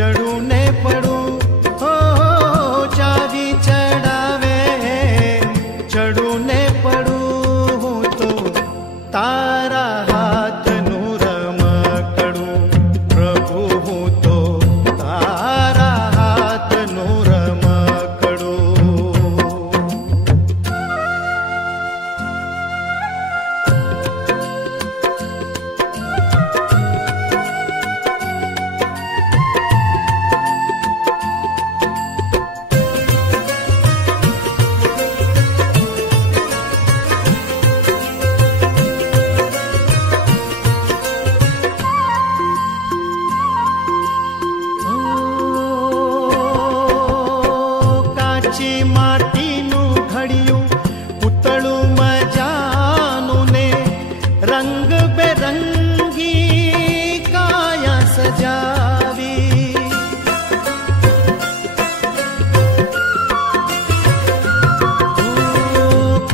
चढ़ू ने पड़ू हो चावी चढ़ावे चढ़ू ने पड़ू हूँ तो तारा हाथ नूर मकड़ू प्रभु हूँ तो तारा हाथ नूर मकड़ू। माटीनु घड़ियू पुतळू मजानु ने रंग बेरंगी काया सजावी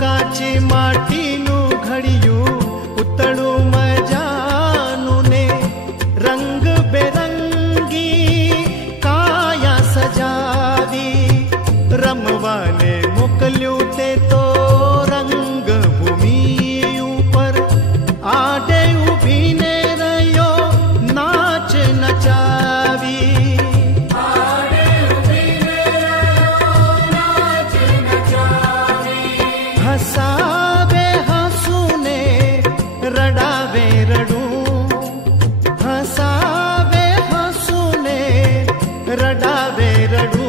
काची माटीनु घड़ियू पुतळू मजानु ने रंग बेरंगी काया सजावी रमवाने मोकल्यू ते तो रंग भूमि ऊपर आडे उभी ने रयो नाच नचावी आडे उभी ने रयो नाच नचावी हसावे हंसूने रडावे रडू हसावे हंसूने रडावे रडू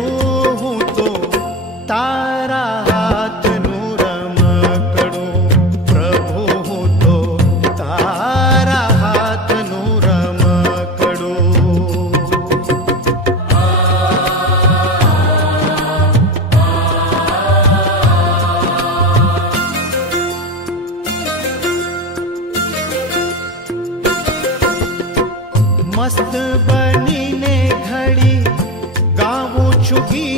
तारा हाथ नूर मकड़ू प्रभु हूँ तो तारा हाथ नूर मकड़ू। मस्त बनी ने घड़ी गाऊं छु गीत